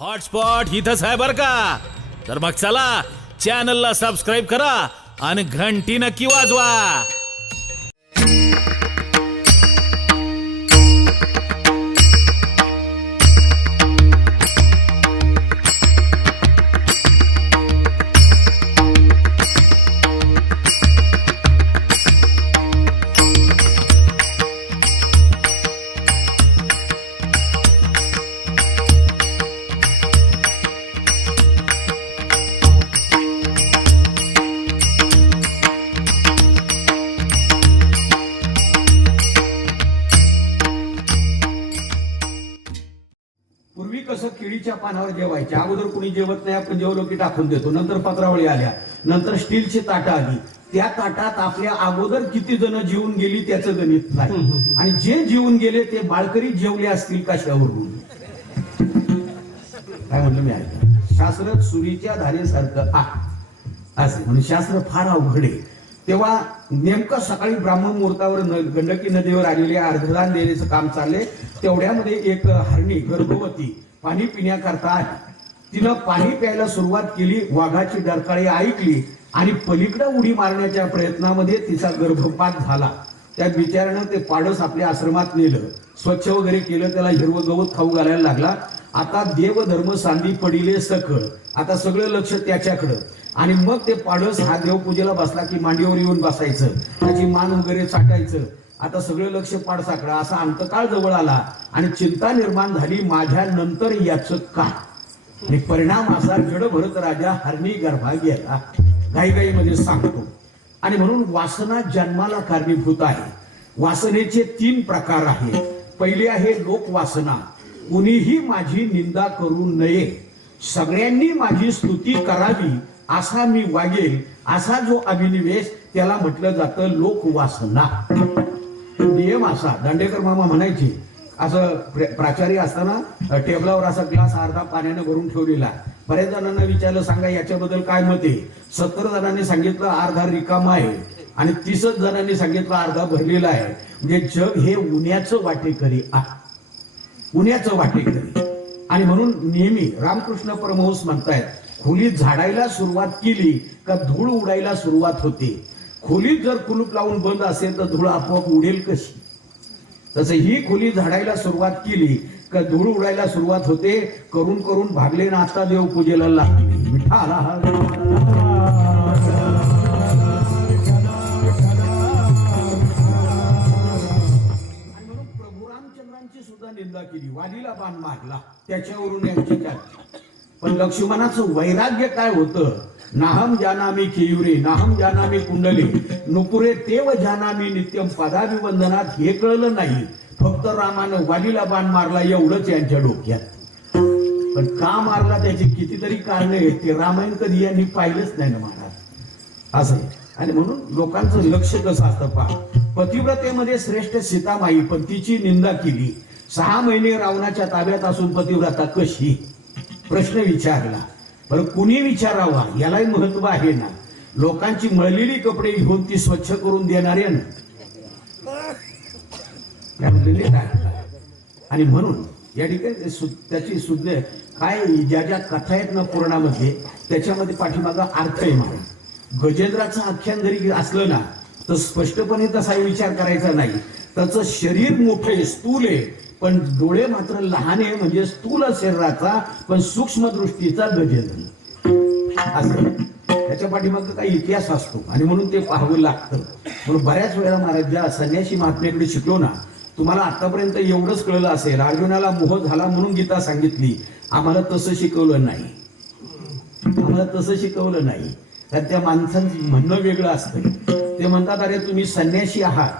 Hotspot इथंच आहे बर का. तर मग चला चॅनलला सबस्क्राईब करा आणि घंटी नक्की वाजवा. पूर्वी कसं केळीच्या पानावर जेवायचे. अगोदर कुणी जेवत नाही, आपण जेवलो की टाकून देतो. नंतर पत्रावळी आल्या, नंतर स्टीलची ताटं आली. त्या ताटात आपल्या अगोदर किती जण जेवून गेली त्याचं गणित नाही. आणि जे जेवून गेले ते बाळकरी जेवले असतील कशावरून. काय म्हणलं मी ऐका. शास्त्र सुरीच्या धारेसारखं असे म्हणून शास्त्र फार अवघड आहे. तेव्हा नेमकं सकाळी ब्राह्मण मुहूर्तावर गंडकी नदीवर आलेले अर्धदान देण्याचं काम चालले. तेवढ्यामध्ये एक हरणी गर्भवती पाणी पिण्याकरता आली. तिनं पाणी प्यायला सुरुवात केली. वाघाची डरकाळी ऐकली आणि पलीकडे उडी मारण्याच्या प्रयत्नामध्ये तिचा गर्भपात झाला. त्या बिचाऱ्यानं ते पाडस आपल्या आश्रमात नेलं, स्वच्छ वगैरे केलं, त्याला हिरवं गवत खाऊ घालायला लागला. आता देव धर्म सांदी पडिले सकळ. आता सगळं लक्ष त्याच्याकडं. आणि मग ते पाडस हा देवपूजेला बसला की मांडीवर येऊन बसायचं, त्याची मान वगैरे चाटायचं. आता सगळं लक्ष पाडसाकडं. असा अंतकाळ जवळ आला आणि चिंता निर्माण झाली, माझ्या नंतर याचं काय. आणि परिणाम असा, जड भरत राजा हरणी गर्भा गेला. घाईघाईमध्ये सांगतो. आणि म्हणून वासना जन्माला कारणीभूत आहे. वासनेचे 3 प्रकार आहेत. पहिले आहे लोकवासना. कुणीही माझी निंदा करू नये, सगळ्यांनी माझी स्तुती करावी असा मी वागेल, असा जो अभिनिवेश त्याला म्हटलं जातं लोकवासना. नियम असा, दांडेकर मामा म्हणायचे, असं प्राचार्य असताना टेबलावर असा ग्लास अर्धा पाण्याने भरून ठेवलेला. बऱ्याच जणांना विचारलं, सांगा याच्याबद्दल काय मत आहे. 70 जणांनी सांगितलं अर्धा रिकामा आहे आणि 30 जणांनी सांगितलं अर्धा भरलेला आहे. म्हणजे जग हे उन्याचं वाटेकरी आहे, उन्याचं वाटेकरी. आणि म्हणून नेहमी रामकृष्ण परमहंस म्हणतायत, खोलीत झाडायला सुरुवात केली का धूळ उडायला सुरुवात होते. खोलीत जर कुलूप लावून बंद असेल तर धूळ आपोआप उडेल कशी. तसं ही खोली झाडायला सुरुवात केली का धूळ उडायला सुरुवात होते. करून करून भागले ना आता देव पूजेला लागले. मिठाला आणि म्हणून प्रभू रामचंद्रांची सुद्धा निंदा केली. वालीला बाण मारला, त्याच्यावरून यांची चर्चा. पण लक्ष्मणाचं वैराग्य काय होतं. नाहम जानामी केयुरे, नाहम जानामी कुंडले, नुपुरे तेव जानामी नित्यम पदाभिवंदनात. हे कळलं नाही. फक्त रामानं वालीला बाण मारला एवढंच यांच्या डोक्यात. पण का मारला त्याची कितीतरी कारणे आहेत. ते रामायण कधी यांनी पाहिलंच नाही ना महाराज. असं आहे. आणि म्हणून लोकांचं लक्ष कसं असतं पहा. पतिव्रतेमध्ये श्रेष्ठ सीतामाई, पण तिची निंदा केली. 6 महिने रावणाच्या ताब्यात असून पतिव्रता कशी, प्रश्न विचारला. बरं कुणी विचारावा यालाही महत्व आहे ना. लोकांची मळलेली कपडे घेऊन ती स्वच्छ करून देणारे ना. आणि म्हणून या ठिकाणी त्याची सुद्धा काय ज्या ज्या कथा आहेत ना पुराणामध्ये, त्याच्यामध्ये पाठीमागा अर्थ आहे. मला गजेंद्राचं आख्यान जरी असलं ना तर स्पष्टपणे तसा विचार करायचा नाही. त्याचं शरीर मोठे स्थूल आहे, पण डोळे मात्र लहान आहे. म्हणजे स्थूल शरीराचा पण सूक्ष्म दृष्टीचा गजेंद्र असं. त्याच्या पाठीमागं काही इतिहास असतो आणि म्हणून ते पाहावं लागतं. म्हणून बऱ्याच वेळा महाराज ज्या संन्यासी महात्म्याकडे शिकलो ना, तुम्हाला आतापर्यंत एवढंच कळलं असेल, अर्जुनाला मोह झाला म्हणून गीता सांगितली. आम्हाला तसं शिकवलं नाही, आम्हाला तसं शिकवलं नाही. तर त्या माणसांचं म्हणणं वेगळं असतं. ते म्हणतात, अरे तुम्ही संन्यासी आहात,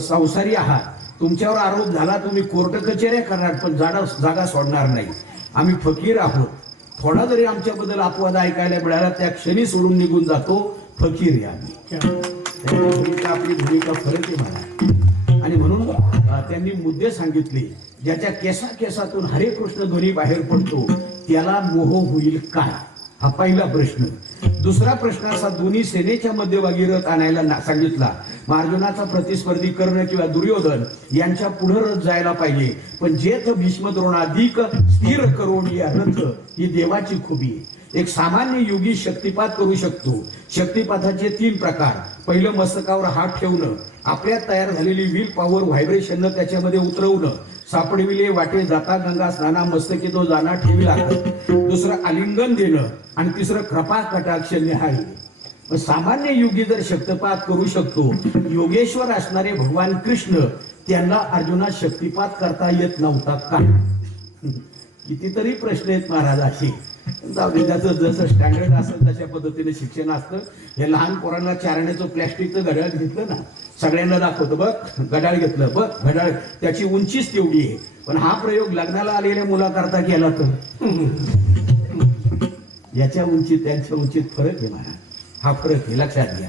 संसारी आहात, तुमच्यावर आरोप झाला, तुम्ही कोर्ट कचेऱ्या करणार पण जागा सोडणार नाही. आम्ही फकीर आहोत, थोडा जरी आमच्याबद्दल अपवाद ऐकायला मिळाला त्या क्षणी सोडून निघून जातो. फकीर आहे आम्ही. आपली भूमिका फरक आहे मला. आणि म्हणून त्यांनी मुद्दे सांगितले. ज्याच्या केसातून हरे कृष्ण ध्वनी बाहेर पडतो त्याला मोह होईल काय, हा पहिला प्रश्न. दुसरा प्रश्न असा, दोन्ही सेनेच्या मध्यभागी रथ आणायला सांगितला. मग अर्जुनाचा प्रतिस्पर्धी कर्ण किंवा दुर्योधन यांच्या पुढे रथ जायला पाहिजे. पण जेथ भीष्म द्रोणाधिक स्थिर करून या रथ ही देवाची खुबी आहे. एक सामान्य योगी शक्तिपात करू शकतो. शक्तिपाताचे 3 प्रकार. पहिलं, मस्तकावर हात ठेवणं, आपल्यात तयार झालेली विल पॉवर व्हायब्रेशन त्याच्यामध्ये उतरवणं. सापडविले वाटे जाता गंगा स्नाना, मस्तके तो जाना ठेवी लागत. दुसरं, आलिंगन देणं. आणि तिसरं, कृपा कटाक्ष निहाळी. सामान्य योगी जर शक्तिपात करू शकतो, योगेश्वर असणारे भगवान कृष्ण त्यांना अर्जुना शक्तिपात करता येत नव्हता का? कितीतरी प्रश्न आहेत महाराजाशी. जाऊ दे, त्याचं जसं स्टँडर्ड असेल तशा पद्धतीने शिक्षण असतं. हे लहान पोरांना चारण्याचं प्लॅस्टिकचं घड्याळ घेतलं ना, सगळ्यांना दाखवतो, बघ घड्याळ घेतलं, बघ घड्याळ, त्याची उंचीच तेवढी आहे. पण हा प्रयोग लग्नाला आलेल्या मुलाकरता केला तर याच्या उंचीत त्यांच्या उंचीत फरक आहे महाराज. हा फरक आहे, लक्षात घ्या.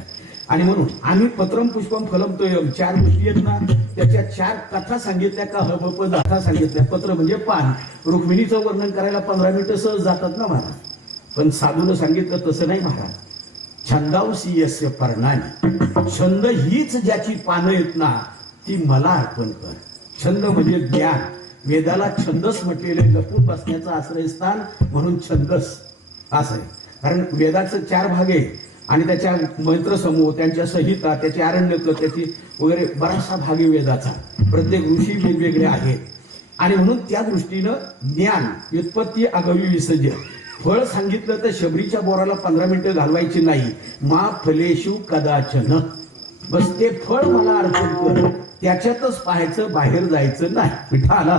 आणि म्हणून आम्ही पत्रम पुष्पम फलम तोयम 4 गोष्टी आहेत ना, त्याच्या 4 कथा सांगितल्या का, हबप गाथा सांगितल्या. पत्र म्हणजे पान. रुक्मिणीचं वर्णन करायला 15 मिनिटं सहज जातात ना महाराज. पण साधून सांगितलं तसं नाही महाराज. छंदावसी यस्य पर्णानी, छंद हीच ज्याची पानं आहेत ना ती मला अर्पण कर. छंद म्हणजे ज्ञान. वेदाला छंदस म्हटलेले लपून बसण्याचं आश्रयस्थान म्हणून छंदस असं आहे. कारण वेदाचं 4 भाग आहे आणि त्याच्या मंत्रसमूह, त्यांच्या संहिता, त्याची आरण्यक, त्याची वगैरे बराचसा भाग आहे वेदाचा. प्रत्येक ऋषी वेगवेगळे आहेत. आणि म्हणून त्या दृष्टीनं ज्ञान, व्युत्पत्ती आगवी विसर्जन. फळ सांगितलं तर शबरीच्या बोराला 15 मिनिटं घालवायची नाही. मा फलेषु कदाचन, बस ते फळ मला अर्पण कर, त्याच्यातच पाहायचं, बाहेर जायचं नाही. विठाला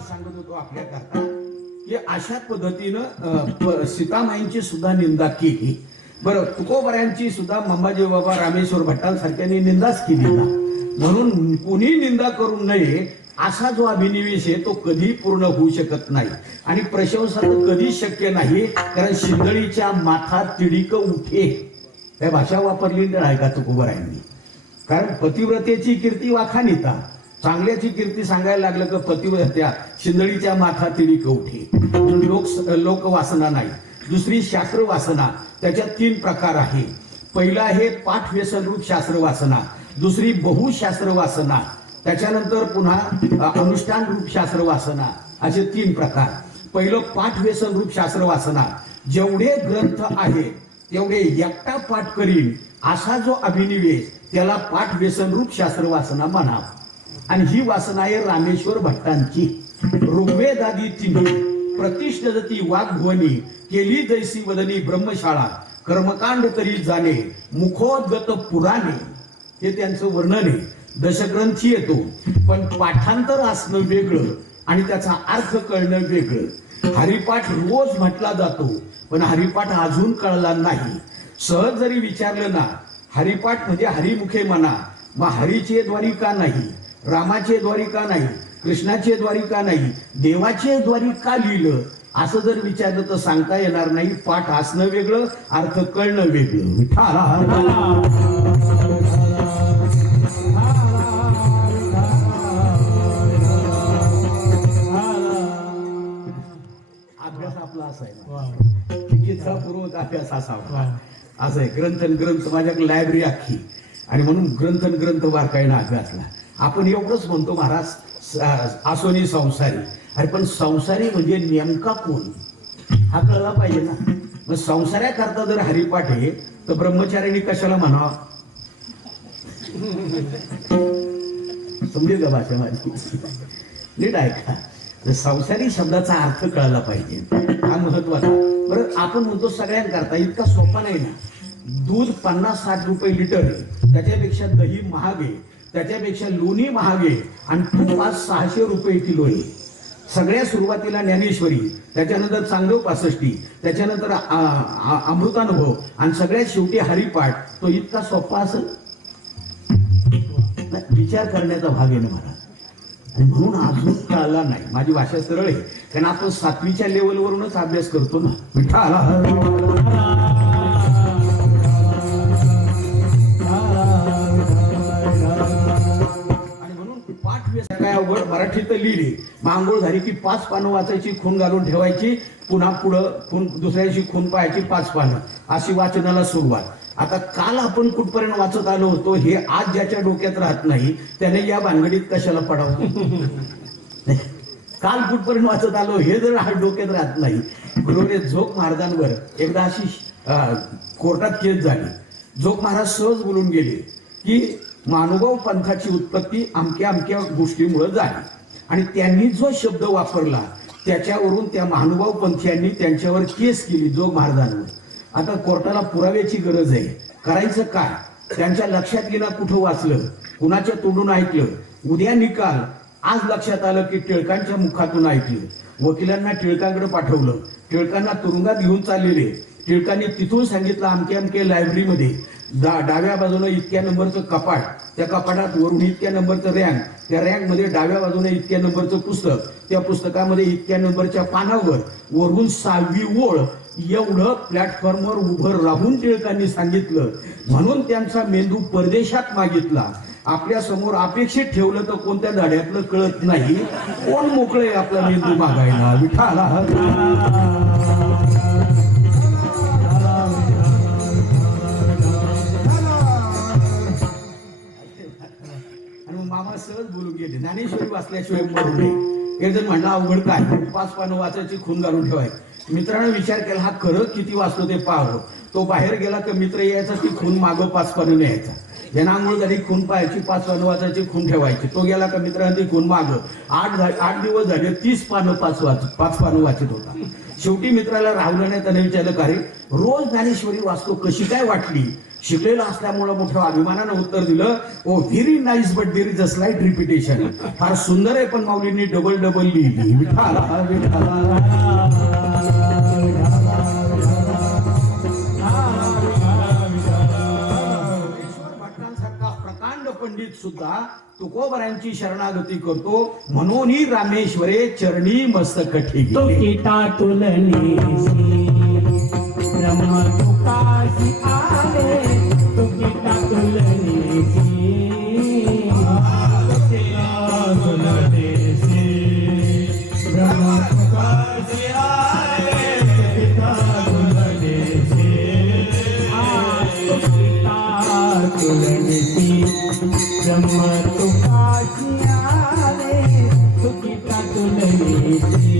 सांगत होतो आपल्या करता की अशा पद्धतीनं सीतामाईंची सुद्धा निंदा केली. बरं, तुकोबऱ्यांची सुद्धा मंबाजी बाबा रामेश्वर भट्टांसारख्यांनी निंदाच केली ना. म्हणून कोणी निंदा करू नये असा जो अभिनिवेश आहे तो कधी पूर्ण होऊ शकत नाही. आणि प्रशंसा तर कधीच शक्य नाही. कारण शिंदळीच्या माथा तिडीक उठे, त्या भाषा वापरली आहे का तुकोबरायांनी. कारण पतिव्रतेची कीर्ती वाखाणिता, चांगल्याची कीर्ती सांगायला लागलं का पतिव्रत्या शिंदळीच्या माथा तिडीक उठे. लोकवासना नाही. दुसरी शास्त्र वासना. त्याच्यात 3 प्रकार आहे. पहिला आहे पाठ व्यसन रूप शास्त्र वासना. दुसरी बहुशास्त्र वासना. त्याच्यानंतर पुन्हा अनुष्ठान रूप शास्त्र वासना. असे 3 प्रकार. पहिलं पाठ व्यसन रूप शास्त्र वासना. जेवढे ग्रंथ आहेत तेवढे एकटा पाठ करीन असा जो अभिनिवेश त्याला पाठ व्यसन रूप शास्त्र वासना म्हणा. आणि ही वासना आहे रामेश्वर भट्टांची. ऋग्वेदादी तिन्ही प्रतिष्ठती वाग्भुवनी, केली जैसी वदनी ब्रह्मशाळा, कर्मकांड तरी जाणे, मुखोद्गत पुराणे, हे त्यांचं वर्णन आहे. दशग्रंथी येतो, पण पाठांतर असणं वेगळं आणि त्याचा अर्थ कळणं वेगळं. हरिपाठ रोज म्हटला जातो, पण हरिपाठ अजून कळला नाही. सहज जरी विचारलं ना, हरिपाठ म्हणजे हरिमुखे म्हणा, मग हरीचे द्वारी का नाही, रामाचे द्वारी का नाही, कृष्णाचे द्वारी का नाही, देवाचे द्वारी का लिहिलं, असं जर विचारलं तर सांगता येणार नाही. पाठ असणं वेगळं, अर्थ कळणं वेगळं. अभ्यास आपला असा आहे, चिकित्सापूर्वक अभ्यास असावा असं आहे. ग्रंथ माझ्याकडे लायब्ररी अख्खी. आणि म्हणून ग्रंथ बारकाईनं अभ्यासला. आपण एवढंच म्हणतो महाराज आसोनी संसारी. अरे पण संसारी म्हणजे नेमका कोण हा कळला पाहिजे ना. मग संसाराकरता जर हरिपाठ आहे तर ब्रह्मचार्याने कशाला म्हणावा, समजेल का भाषा माझी? नीट ऐका. संसारी शब्दाचा अर्थ कळला पाहिजे, हा महत्वाचा. बरं, आपण म्हणतो सगळ्यांकरता इतका सोपा नाही ना. दूध 50-60 रुपये लिटर आहे, त्याच्यापेक्षा दही महाग आहे, त्याच्यापेक्षा लोणी महाग आहे, आणि तूप आज 600 रुपये किलो आहे. सगळ्या सुरुवातीला ज्ञानेश्वरी, त्याच्यानंतर चांगदेव 65, त्याच्यानंतर अमृतानुभव, आणि सगळ्यात शेवटी हरिपाठ. तो इतका सोपा असेल? विचार करण्याचा भाग आहे ना मला. आणि म्हणून अजून कळला नाही. माझी भाषा सरळ आहे, कारण आपण 7वीच्या लेवलवरूनच अभ्यास करतो ना. विठाला काय अवघड मराठीत लिहिली, मांगोळ झाली की 5 पानं वाचायची, खून घालून ठेवायची, पुन्हा पुढं खून, दुसऱ्या दिवशी खून पाहायची 5 पानं, अशी वाचनाला सुरुवात. आता काल आपण कुठपर्यंत वाचत आलो होतो हे आज ज्याच्या डोक्यात राहत नाही त्याने या भानगडीत कशाला पडावं. काल कुठपर्यंत वाचत आलो हे जर डोक्यात राहत नाही. गुरुने झोक महाराजांवर एकदा अशी कोर्टात केस झाली. झोक महाराज सहज बोलून गेले की महानुभाव पंथाची उत्पत्ती अमक्या अमक्या गोष्टीमुळे झाली आणि त्यांनी जो शब्द वापरला त्याच्यावरून त्या महानुभाव पंथीयांनी त्यांच्यावर केस केली जोग महाराजांवर. आता कोर्टाला पुराव्याची गरज आहे. करायचं काय? त्यांच्या लक्षात गेला, कुठं वाचलं, कुणाच्या तोंडून ऐकलं, उद्या निकाल. आज लक्षात आलं की टिळकांच्या मुखातून ऐकलं. वकिलांना टिळकांकडे पाठवलं. टिळकांना तुरुंगात घेऊन चाललेले. टिळकांनी तिथून सांगितलं अमक्या अमक्या लायब्ररीमध्ये डाव्या बाजूला इतक्या नंबरचं कपाट, त्या कपाटात वरून इतक्या नंबरचं रँक, त्या रँक मध्ये डाव्या बाजूने इतक्या नंबरचं पुस्तक, त्या पुस्तकामध्ये इतक्या नंबरच्या पानावर वरून 6वी ओळ एवढं प्लॅटफॉर्मवर उभं राहून टिळकांनी सांगितलं. म्हणून त्यांचा मेंदू परदेशात मागितला. आपल्या समोर अपेक्षित ठेवलं तर कोणत्या धड्यातलं कळत नाही. कोण मोकळे आपला मेंदू मागायला? विठाला मामा सहज बोलून गेले. ज्ञानेश्वरी वाचल्याशिवाय मरू नये. एक जण म्हणला अवघड काय, 5 पानं वाचायची, खून घालून ठेवायची. मित्राने विचार केला हा खरं किती वाचतो ते पाहावं. तो बाहेर गेला तर मित्र यायचा की खून मागं 5 पानं न्यायचा. ज्यांना आंघोळ झाली खून पाहायची, 5 पानं वाचायची, खून ठेवायची. तो गेला का मित्रांनी ती खून मागं 8 दिवस झाले 30 पानं 5 पानं वाचत होता. शेवटी मित्राला राहुलं नाही. त्याने विचारलं का रे रोज ज्ञानेश्वरी वाचतो, कशी काय वाटली? शिकलेला असल्यामुळे मोठ्या अभिमानानं उत्तर दिलं, oh very nice but there is a slight repetition. फार सुंदर आहे पण माऊलींनी डबल लिहिली. विठाला भट्टांसारखा प्रकांड पंडित सुद्धा तुकोबरांची शरणागती करतो. म्हणून ही रामेश्वरे चरणी मस्तक ठेवी. ब्रह्म तुकासी आले तुकिता तुलनेसी ब्रह्म तुकासी आले तुकिता तुलनेसी ब्रह्म तुकासी आले तुकिता तुलनेसी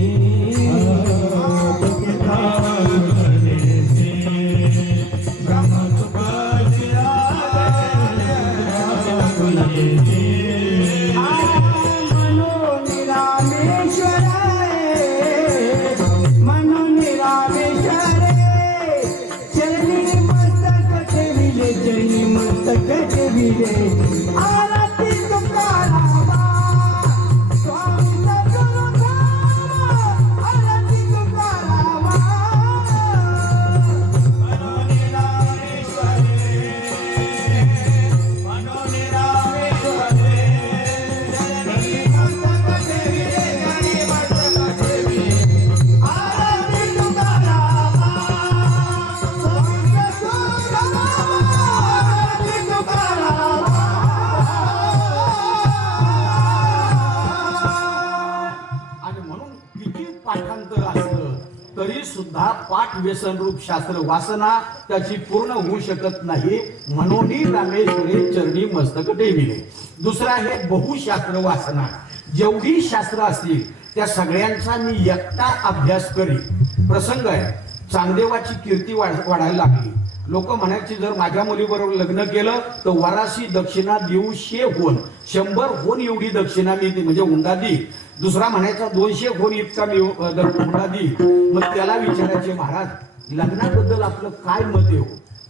तरी सुद्धा पाठ व्यसन रूप शास्त्र वासना त्याची पूर्ण होऊ शकत नाही. म्हणून रामेश्वरी चरणी मस्तक ठेविले. दुसरा आहे बहुशास्त्र वासना. जेवढी शास्त्र असतील त्या सगळ्यांचा मी एकटा अभ्यास करी. प्रसंग आहे, चांगदेवाची कीर्ती वाढायला लागली. लोक म्हणायची जर माझ्या मुलीबरोबर लग्न केलं तर वराशी दक्षिणा देऊ 100 होन एवढी दक्षिणा मी ती म्हणजे हुंडा दी. दुसरा म्हणायचा 200 होन इतका मी हुंडा दी. मग त्याला विचारायचे महाराज लग्नाबद्दल आपलं काय मत आहे?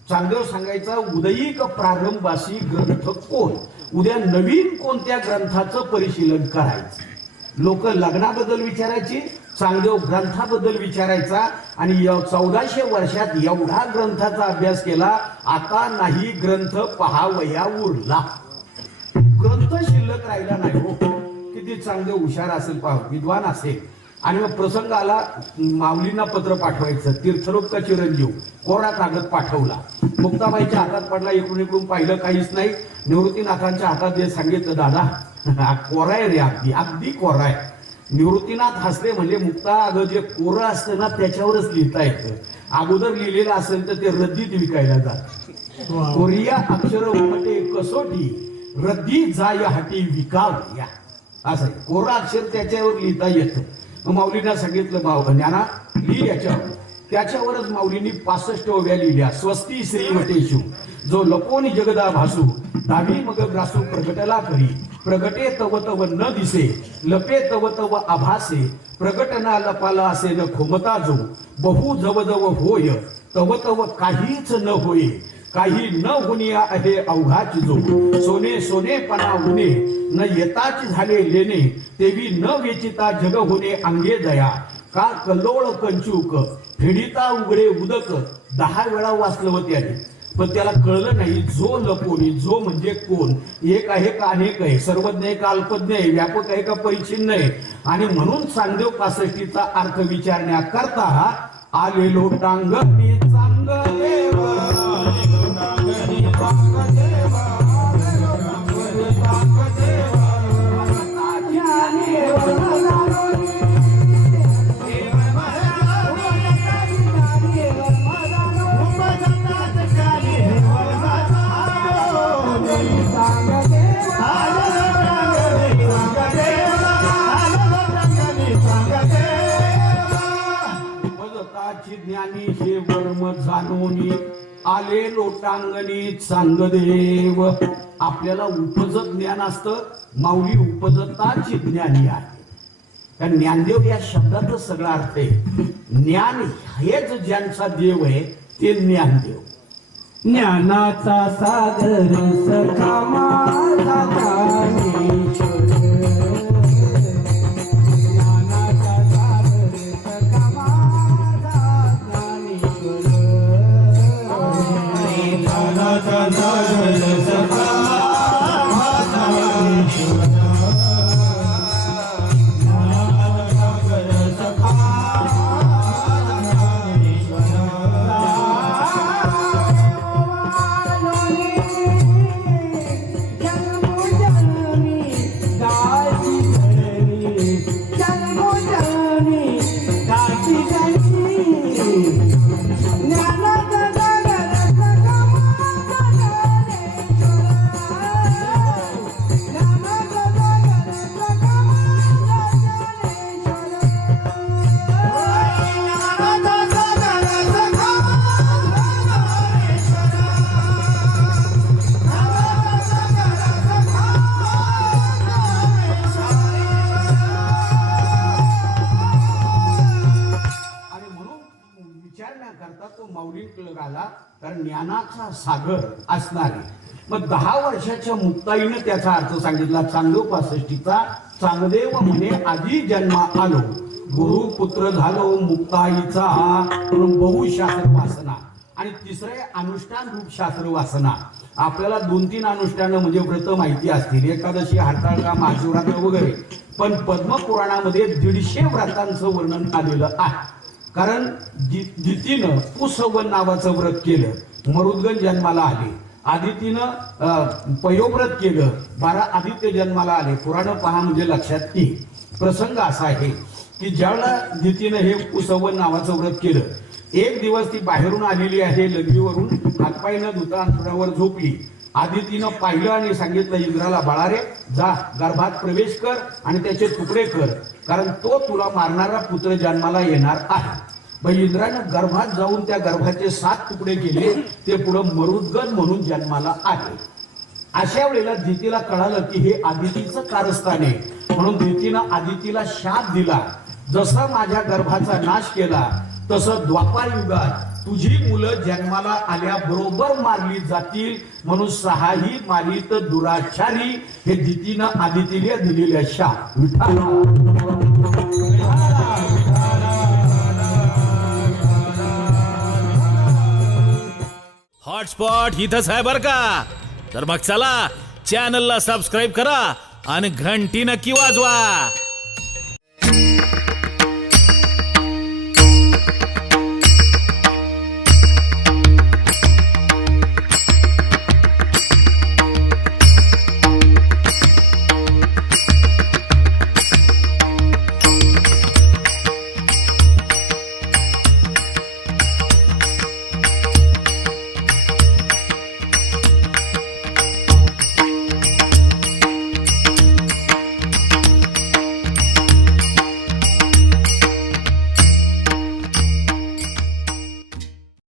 चांगदेव सांगायचा उदयिक प्रारंभासी ग्रंथ कोण? उद्या नवीन कोणत्या ग्रंथाचं परिशीलन करायचं? लोक लग्नाबद्दल विचारायची, चांगदेव ग्रंथाबद्दल विचारायचा. आणि 1400 वर्षात एवढा ग्रंथाचा अभ्यास केला, आता नाही ग्रंथ पहावया उरला. ग्रंथ शिल्लक राहिला नाही हो. किती चांगदेव हुशार असेल, विद्वान असेल. आणि मग प्रसंग आला, माऊलींना पत्र पाठवायचं. तीर्थरूप का चिरंजीव कोरा कागद पाठवला. मुक्ताबाईच्या हातात पडला. इकडून पाहिलं काहीच नाही. निवृत्तीनाथांच्या हातात जे सांगितलं, दादा कोरा आहे रे, अगदी अगदी कोरा आहे. निवृत्तीनाथ हसले म्हणजे मुक्ता अगं जे कोरं असतं ना त्याच्यावरच लिहिता येतं. अगोदर लिहिलेलं असेल तर ते रद्दीत विकायला जात. वा. कोरिया अक्षर उमटे कसोटी रद्दी जाय हाटी विकाव या असं आहे. कोरा अक्षर त्याच्यावर लिहिता येतं. मग माऊलींना सांगितलं ज्ञाना लिहि याच्यावर. त्याच्यावरच माऊलींनी 65 ओव्या लिहिल्या. स्वस्ती श्री वटेशू जो लपोनी जगदा भासू दावी मग ग्रासू प्रगटला करी प्रगटे तव तव न दिसे लपे तव तव आभासे प्रगट ना लपाला असे न खोमता जो बहु जव जव होय तव तव काहीच न होय काही न होनिया आहे अवघाच जो सोने सोनेपणा होणे न येताच झाले लेणे तेवी न वेचिता जग होणे अंगे दया का कल्लोळ कंचूक फेडिता उघडे उदक 10 वेळा वाचलं होतं त्याने. पण त्याला कळलं नाही जो लपोनी जो म्हणजे कोण, एक आहे का अनेक आहे, सर्वज्ञ आहे का अल्पज्ञ आहे, व्यापक आहे का परिच्छिन्न आहे. आणि म्हणून चांगदेव 65चा अर्थ विचारण्याकरता आलेलो टांगणी चांगदेव ज्ञानी हे वर्म जाणोनी आले लोटांगणी चांगदेव. आपल्याला उपजत ज्ञान असतं. माऊली उपजताची ज्ञानी आहे. कारण ज्ञानदेव या शब्दातच सगळा अर्थ आहे. ज्ञान हेच ज्यांचा देव आहे ते ज्ञानदेव. ज्ञानाचा सागर सखा माझा ज्ञानेश्वर. ज्ञानाचा सागर सखा माझा ज्ञानेश्वर. ज्ञानाचा सागर सखा माझा ज्ञानेश्वर. कारण ज्ञानाचा सागर असणारे. मग 10 वर्षाच्या मुक्ताईनं त्याचा अर्थ सांगितला. चांगदेव 65चा चांगदेव म्हणे आधी जन्मा आलो गुरु पुत्र झालो मुक्ताईचा बहुशास्त्र वासना. आणि तिसरे अनुष्ठान रूप शास्त्र वासना. आपल्याला 2-3 अनुष्ठानं म्हणजे व्रत माहिती असतील, एकादशी हरताळका महाशिवरात्र वगैरे. पण पद्मपुराणामध्ये 150 व्रतांचं वर्णन आलेलं आहे. कारण दितीनं पुसवन नावाचं व्रत केलं, मरुद्गण जन्माला आले. आदितीनं पयोव्रत केलं, 12 आदित्य जन्माला आले. पुराण पहा म्हणजे लक्षात येईल. प्रसंग असा आहे की ज्यावेळेला दितीनं हे पुसवन नावाचं व्रत केलं, एक दिवस ती बाहेरून आलेली आहे लग्नीवरून, हातपाय न धुता अंथरुणावर झोपली. आदितीनं पाहिलं आणि सांगितलं इंद्राला, बाळा रे जा गर्भात प्रवेश कर आणि त्याचे तुकडे कर, कारण तो तुला मारणारा पुत्र जन्माला येणार आहे. इंद्रानं गर्भात जाऊन त्या गर्भाचे 7 तुकडे केले. ते पुढे मरुद्गण म्हणून जन्माला आले. अशा वेळेला दितीला कळालं की हे आदितीचं कारस्थान आहे. म्हणून दितीनं आदितीला शाप दिला, जसा माझ्या गर्भाचा नाश केला तसं द्वापार युगात तुझी मुलं जन्माला आल्याबरोबर मारली जातील. म्हणून 6ही मारित दुराचारी. हे दितीनं आदितीला दिलेल्या शाप. हॉटस्पॉट इथंच आहे बर का. तर मग चला चॅनलला सबस्क्राईब करा आणि घंटी नक्की वाजवा.